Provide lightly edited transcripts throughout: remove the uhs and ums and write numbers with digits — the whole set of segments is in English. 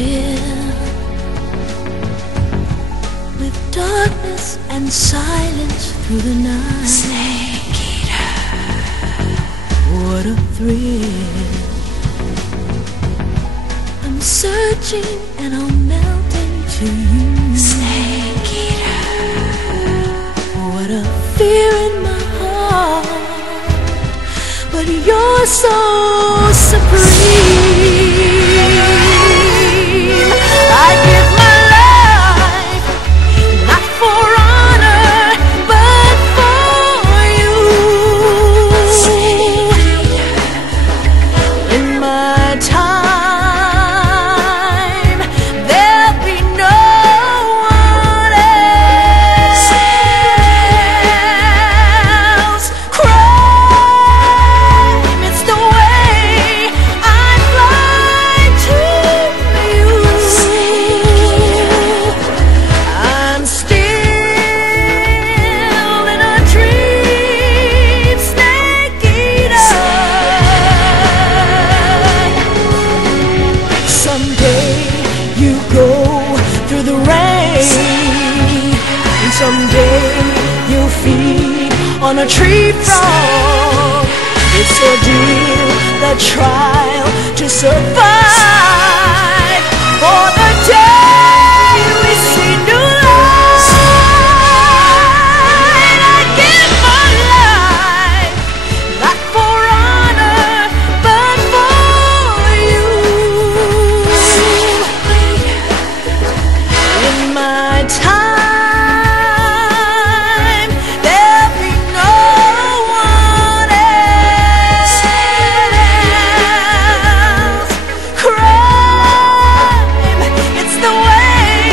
thrill, with darkness and silence through the night. Snake eater, what a thrill. I'm searching and I'm melting to you. Snake eater, what a fear in my heart, but you're so supreme. I give my life, not for honor, but for you. In my time, there'll be no one else. Crime, it's the way I fly to you. I'm still in a dream, snake eater. Someday you go through the rain, and someday you'll feed on a tree frog. It's ordeal, the trial to survive, for the day we see new light. I give my life, not for honor, but for you. In my time, there'll be no one else. Crime, it's the way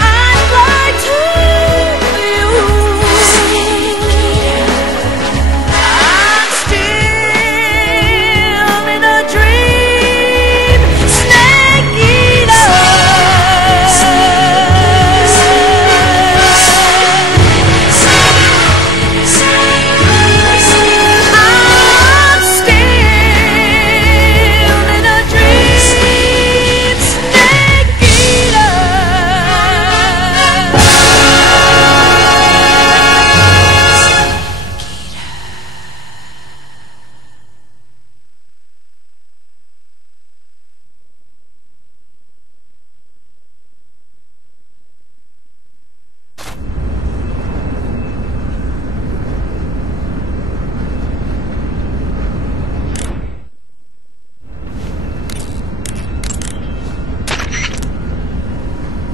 I fly to you. I'm still in a dream, snake eater. I'm still in a dream, snake eater.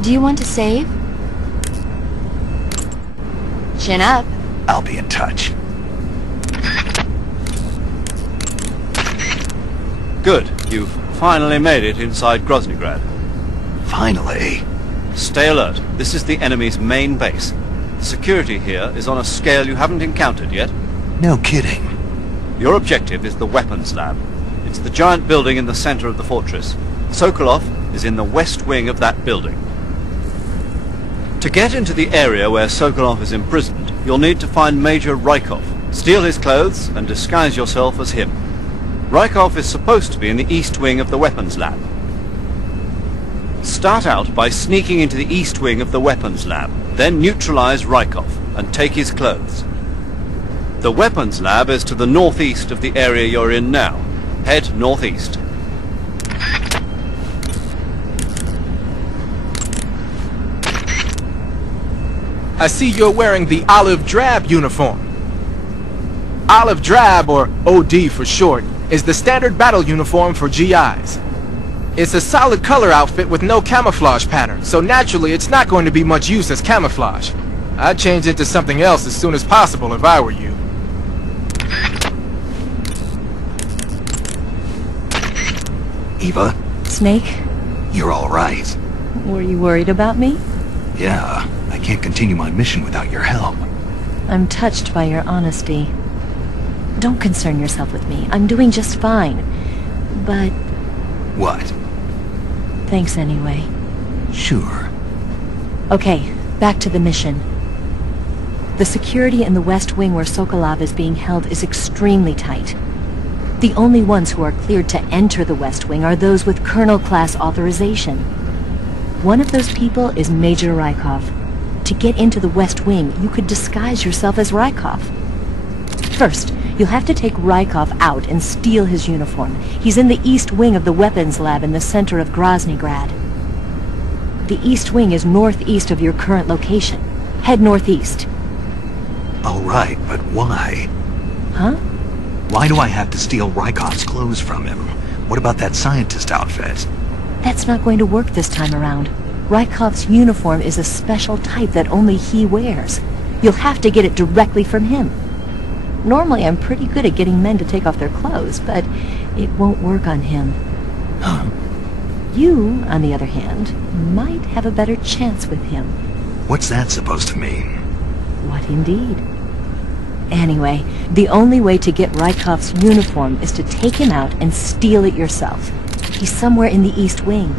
Do you want to save? Chin up. I'll be in touch. Good. You've finally made it inside Gronznyj Grad. Finally. Stay alert. This is the enemy's main base. The security here is on a scale you haven't encountered yet. No kidding. Your objective is the weapons lab. It's the giant building in the center of the fortress. Sokolov is in the west wing of that building. To get into the area where Sokolov is imprisoned, you'll need to find Major Raikov, steal his clothes, and disguise yourself as him. Raikov is supposed to be in the east wing of the weapons lab. Start out by sneaking into the east wing of the weapons lab, then neutralize Raikov and take his clothes. The weapons lab is to the northeast of the area you're in now. Head northeast. I see you're wearing the olive drab uniform. Olive drab, or OD for short, is the standard battle uniform for GIs. It's a solid color outfit with no camouflage pattern, so naturally it's not going to be much use as camouflage. I'd change it to something else as soon as possible if I were you. Eva, Snake, you're all right. were you worried about me? Yeah, I can't continue my mission without your help. I'm touched by your honesty. Don't concern yourself with me. I'm doing just fine. But What? thanks anyway. Sure. Okay, back to the mission. The security in the West Wing where Sokolov is being held is extremely tight. The only ones who are cleared to enter the West Wing are those with Colonel-class authorization. One of those people is Major Raikov. To get into the West Wing, you could disguise yourself as Raikov. First, you'll have to take Raikov out and steal his uniform. He's in the East Wing of the weapons lab in the center of Gronznyj Grad. The East Wing is northeast of your current location. Head northeast. All right, but why? Huh? Why do I have to steal Raikov's clothes from him? What about that scientist outfit? That's not going to work this time around. Raikov's uniform is a special type that only he wears. You'll have to get it directly from him. Normally, I'm pretty good at getting men to take off their clothes, but it won't work on him. Huh? You, on the other hand, might have a better chance with him. What's that supposed to mean? What indeed? Anyway, the only way to get Raikov's uniform is to take him out and steal it yourself. He's somewhere in the East Wing.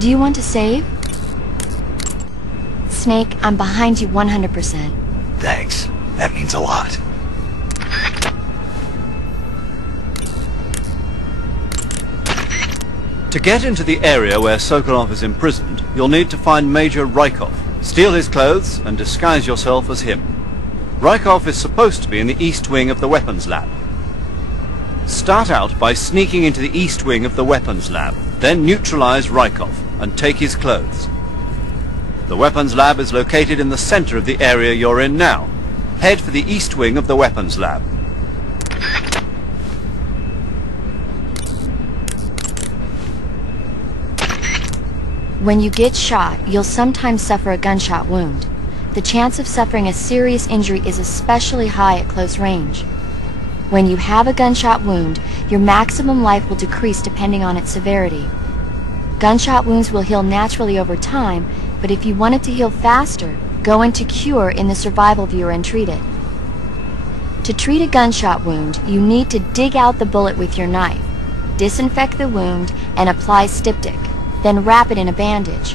Do you want to save? Snake, I'm behind you 100%. Thanks. That means a lot. To get into the area where Sokolov is imprisoned, you'll need to find Major Raikov, steal his clothes, and disguise yourself as him. Raikov is supposed to be in the east wing of the weapons lab. Start out by sneaking into the east wing of the weapons lab, then neutralize Raikov and take his clothes. The weapons lab is located in the center of the area you're in now. Head for the east wing of the weapons lab. When you get shot, you'll sometimes suffer a gunshot wound. The chance of suffering a serious injury is especially high at close range. When you have a gunshot wound, your maximum life will decrease depending on its severity. Gunshot wounds will heal naturally over time, but if you want it to heal faster, go into Cure in the survival viewer and treat it. To treat a gunshot wound, you need to dig out the bullet with your knife, disinfect the wound, and apply styptic. Then wrap it in a bandage.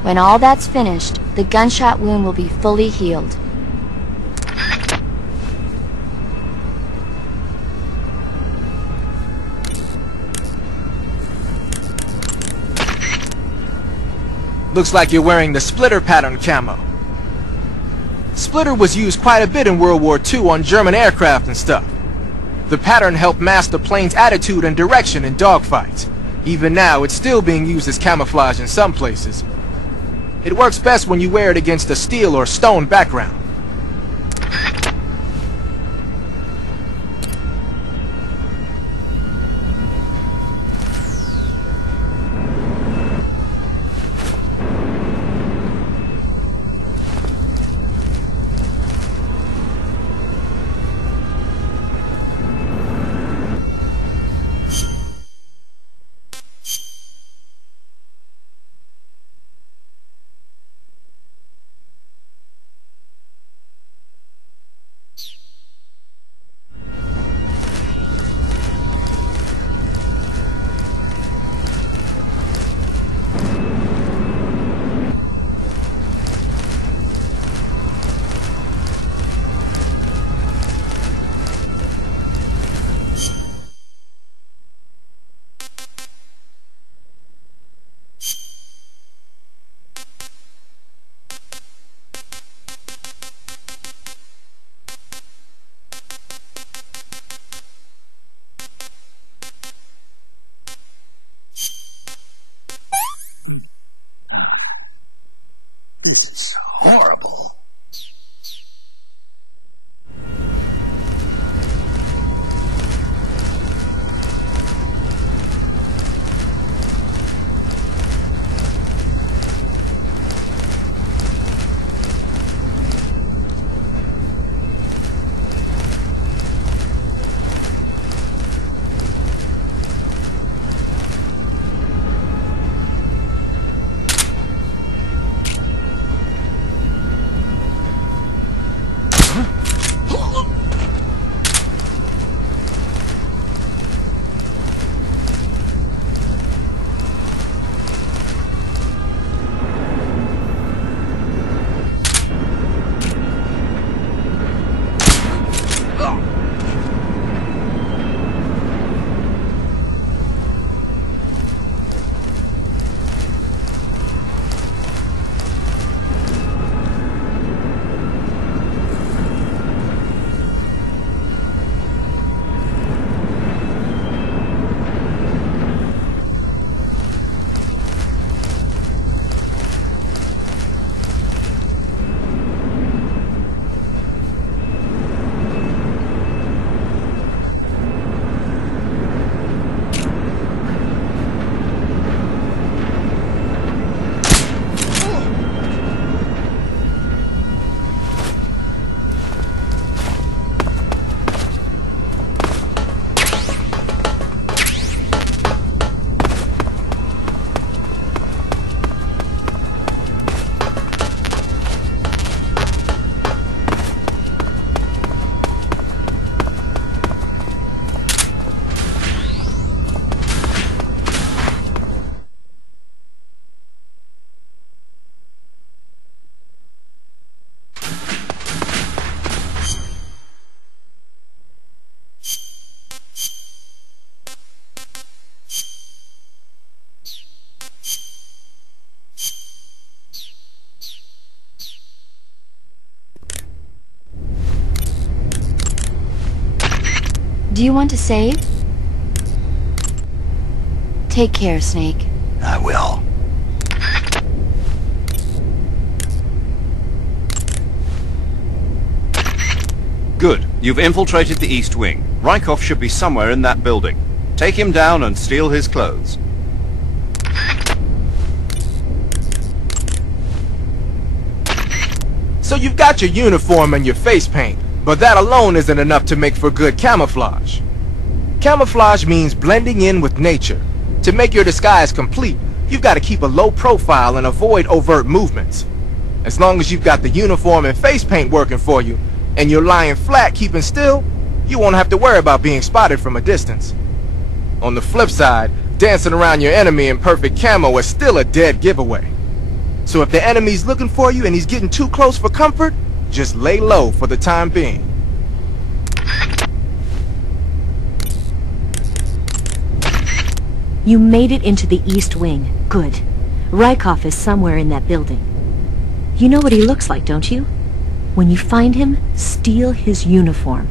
When all that's finished, the gunshot wound will be fully healed. Looks like you're wearing the splitter pattern camo. Splitter was used quite a bit in World War II on German aircraft and stuff. The pattern helped mask the plane's attitude and direction in dogfights. Even now, it's still being used as camouflage in some places. It works best when you wear it against a steel or stone background. This is horrible. Do you want to save? Take care, Snake. I will. Good. You've infiltrated the East Wing. Raikov should be somewhere in that building. Take him down and steal his clothes. So you've got your uniform and your face paint, but that alone isn't enough to make for good camouflage. Camouflage means blending in with nature. To make your disguise complete, you've got to keep a low profile and avoid overt movements. As long as you've got the uniform and face paint working for you, and you're lying flat keeping still, you won't have to worry about being spotted from a distance. On the flip side, dancing around your enemy in perfect camo is still a dead giveaway. So if the enemy's looking for you and he's getting too close for comfort, just lay low for the time being. You made it into the East Wing. Good. Raikov is somewhere in that building. You know what he looks like, don't you? When you find him, steal his uniform.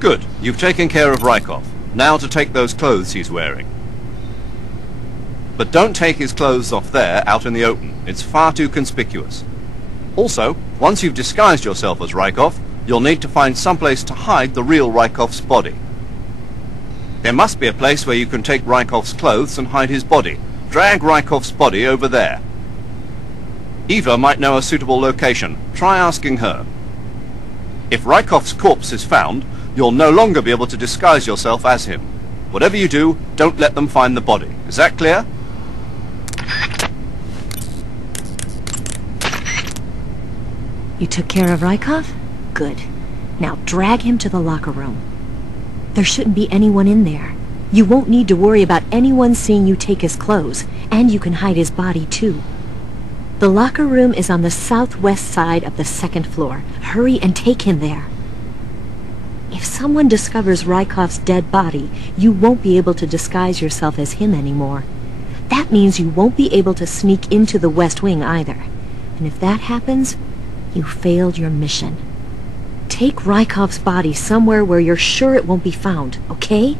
Good. You've taken care of Raikov. Now to take those clothes he's wearing. But don't take his clothes off there, out in the open. It's far too conspicuous. Also, once you've disguised yourself as Raikov, you'll need to find someplace to hide the real Raikov's body. There must be a place where you can take Raikov's clothes and hide his body. Drag Raikov's body over there. Eva might know a suitable location. Try asking her. If Raikov's corpse is found, you'll no longer be able to disguise yourself as him. Whatever you do, don't let them find the body. Is that clear? You took care of Raikov? Good. Now drag him to the locker room. There shouldn't be anyone in there. You won't need to worry about anyone seeing you take his clothes, and you can hide his body too. The locker room is on the southwest side of the second floor. Hurry and take him there. If someone discovers Raikov's dead body, you won't be able to disguise yourself as him anymore. That means you won't be able to sneak into the West Wing either. And if that happens, you failed your mission. Take Raikov's body somewhere where you're sure it won't be found, okay?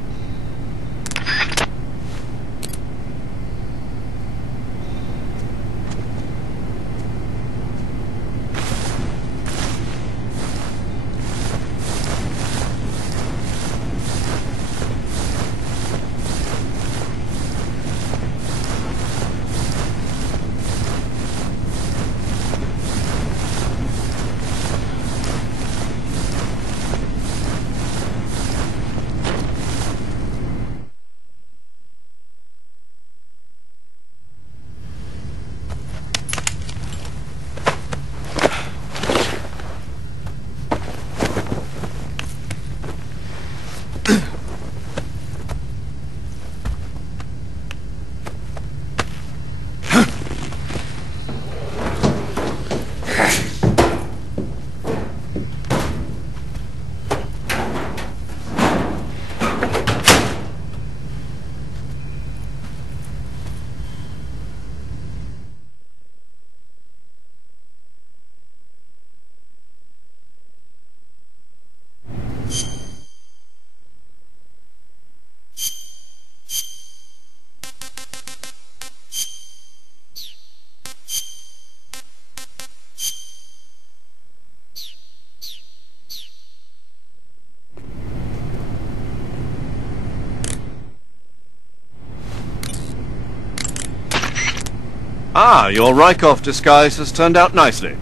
Ah, your Raikov disguise has turned out nicely.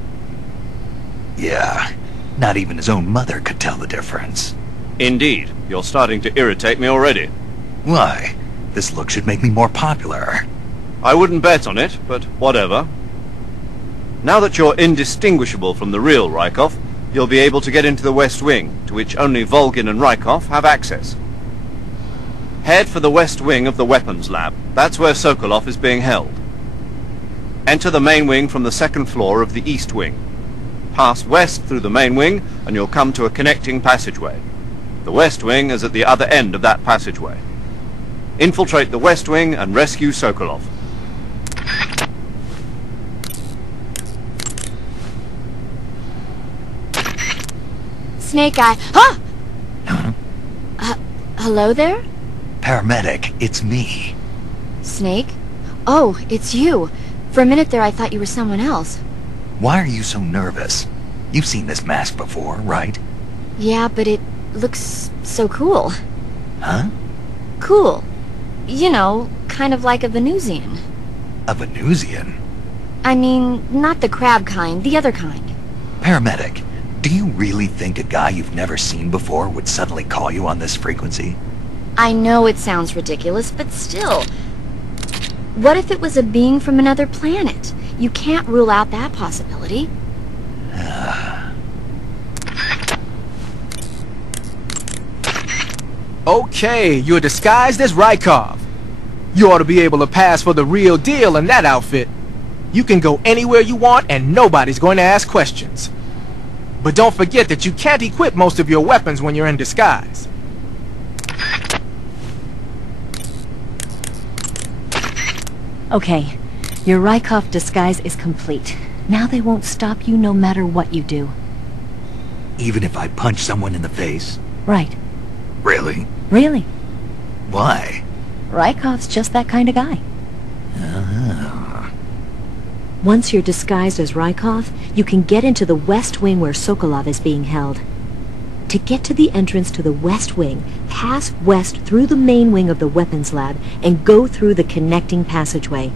Yeah, not even his own mother could tell the difference. Indeed, you're starting to irritate me already. Why? This look should make me more popular. I wouldn't bet on it, but whatever. Now that you're indistinguishable from the real Raikov, you'll be able to get into the West Wing, to which only Volgin and Raikov have access. Head for the West Wing of the Weapons Lab. That's where Sokolov is being held. Enter the main wing from the second floor of the East Wing. Pass west through the main wing, and you'll come to a connecting passageway. The West Wing is at the other end of that passageway. Infiltrate the West Wing and rescue Sokolov. Snake Eye. Huh? Hello there? Paramedic, it's me. Snake? Oh, it's you. For a minute there I thought you were someone else. Why are you so nervous? You've seen this mask before, right? Yeah, but it looks so cool. Huh? Cool. You know, kind of like a Venusian. A Venusian? I mean, not the crab kind, the other kind. Paramedic, do you really think a guy you've never seen before would suddenly call you on this frequency? I know it sounds ridiculous, but still. What if it was a being from another planet? You can't rule out that possibility. Okay, you're disguised as Raikov. You ought to be able to pass for the real deal in that outfit. You can go anywhere you want and nobody's going to ask questions. But don't forget that you can't equip most of your weapons when you're in disguise. Okay, your Raikov disguise is complete. Now they won't stop you no matter what you do. Even if I punch someone in the face? Right. Really? Really. Why? Raikov's just that kind of guy. Once you're disguised as Raikov, you can get into the West Wing where Sokolov is being held. To get to the entrance to the West Wing, pass west through the main wing of the Weapons Lab and go through the connecting passageway.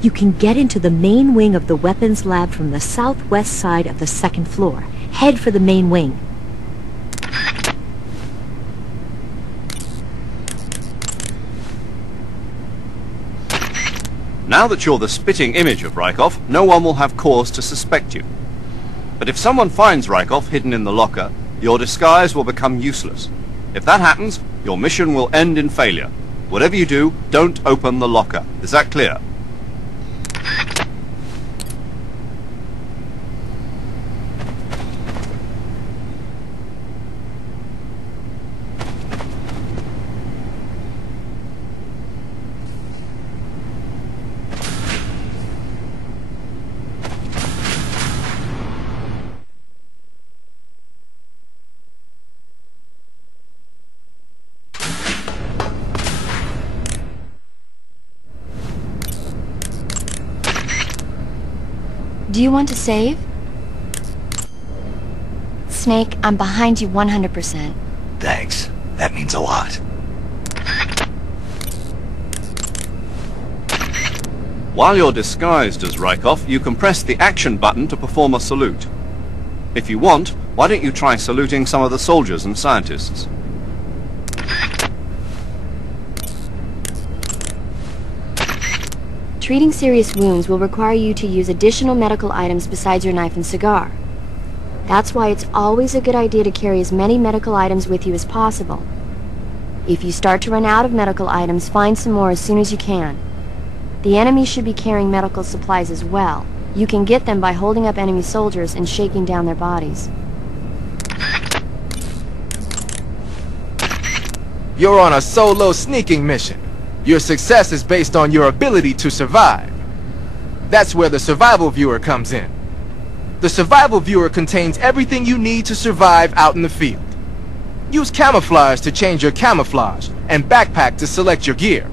You can get into the main wing of the Weapons Lab from the southwest side of the second floor. Head for the main wing. Now that you're the spitting image of Raikov, no one will have cause to suspect you. But if someone finds Raikov hidden in the locker, your disguise will become useless. If that happens, your mission will end in failure. Whatever you do, don't open the locker. Is that clear? Do you want to save? Snake, I'm behind you 100%. Thanks. That means a lot. While you're disguised as Raikov, you can press the action button to perform a salute. If you want, why don't you try saluting some of the soldiers and scientists? Treating serious wounds will require you to use additional medical items besides your knife and cigar. That's why it's always a good idea to carry as many medical items with you as possible. If you start to run out of medical items, find some more as soon as you can. The enemy should be carrying medical supplies as well. You can get them by holding up enemy soldiers and shaking down their bodies. You're on a solo sneaking mission. Your success is based on your ability to survive. That's where the survival viewer comes in. The survival viewer contains everything you need to survive out in the field. Use camouflage to change your camouflage, and backpack to select your gear.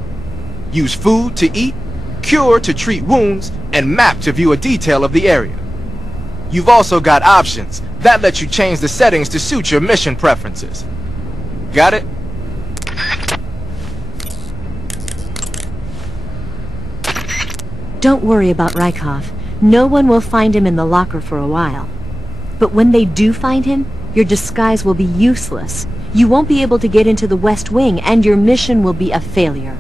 Use food to eat, cure to treat wounds, and map to view a detail of the area. You've also got options that let you change the settings to suit your mission preferences. Got it? Don't worry about Raikov. No one will find him in the locker for a while. But when they do find him, your disguise will be useless. You won't be able to get into the West Wing, and your mission will be a failure.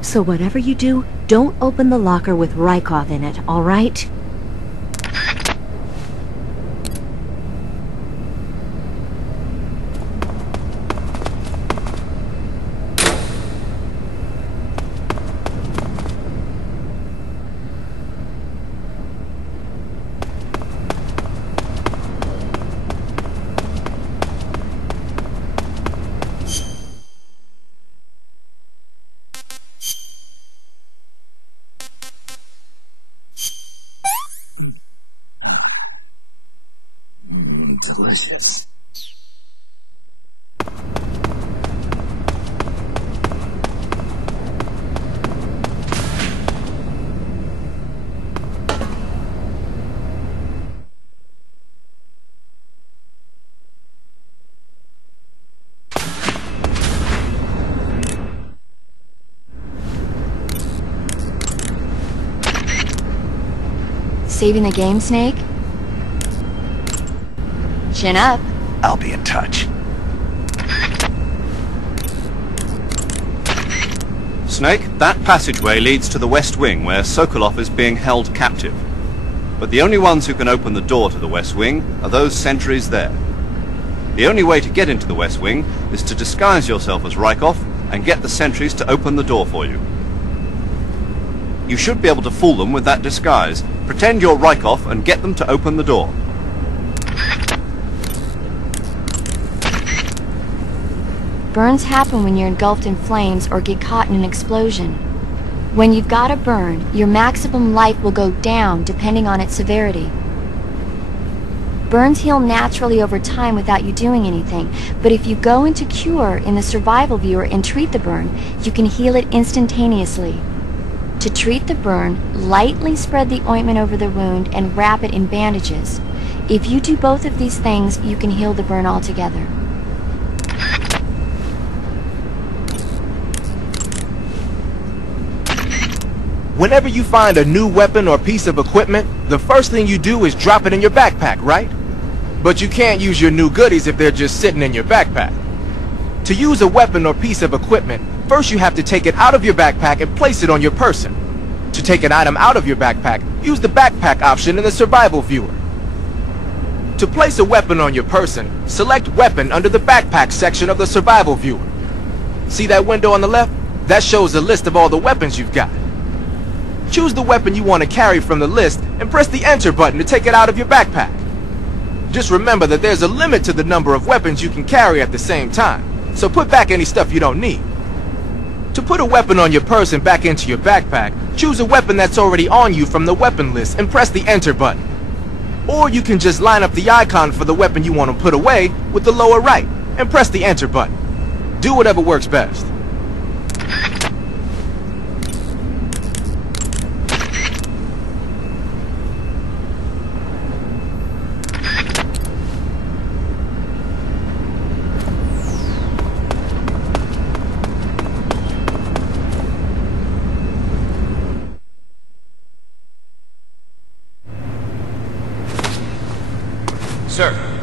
So whatever you do, don't open the locker with Raikov in it, all right? Delicious. Saving the game, Snake? Chin up. I'll be in touch. Snake, that passageway leads to the West Wing, where Sokolov is being held captive. But the only ones who can open the door to the West Wing are those sentries there. The only way to get into the West Wing is to disguise yourself as Raikov and get the sentries to open the door for you. You should be able to fool them with that disguise. Pretend you're Raikov and get them to open the door. Burns happen when you're engulfed in flames or get caught in an explosion. When you've got a burn, your maximum life will go down depending on its severity. Burns heal naturally over time without you doing anything, but if you go into cure in the survival viewer and treat the burn, you can heal it instantaneously. To treat the burn, lightly spread the ointment over the wound and wrap it in bandages. If you do both of these things, you can heal the burn altogether. Whenever you find a new weapon or piece of equipment, the first thing you do is drop it in your backpack, right? But you can't use your new goodies if they're just sitting in your backpack. To use a weapon or piece of equipment, first you have to take it out of your backpack and place it on your person. To take an item out of your backpack, use the backpack option in the survival viewer. To place a weapon on your person, select Weapon under the Backpack section of the survival viewer. See that window on the left? That shows a list of all the weapons you've got. Choose the weapon you want to carry from the list and press the Enter button to take it out of your backpack. Just remember that there's a limit to the number of weapons you can carry at the same time, so put back any stuff you don't need. To put a weapon on your person back into your backpack, choose a weapon that's already on you from the weapon list and press the Enter button. Or you can just line up the icon for the weapon you want to put away with the lower right and press the Enter button. Do whatever works best. Sir.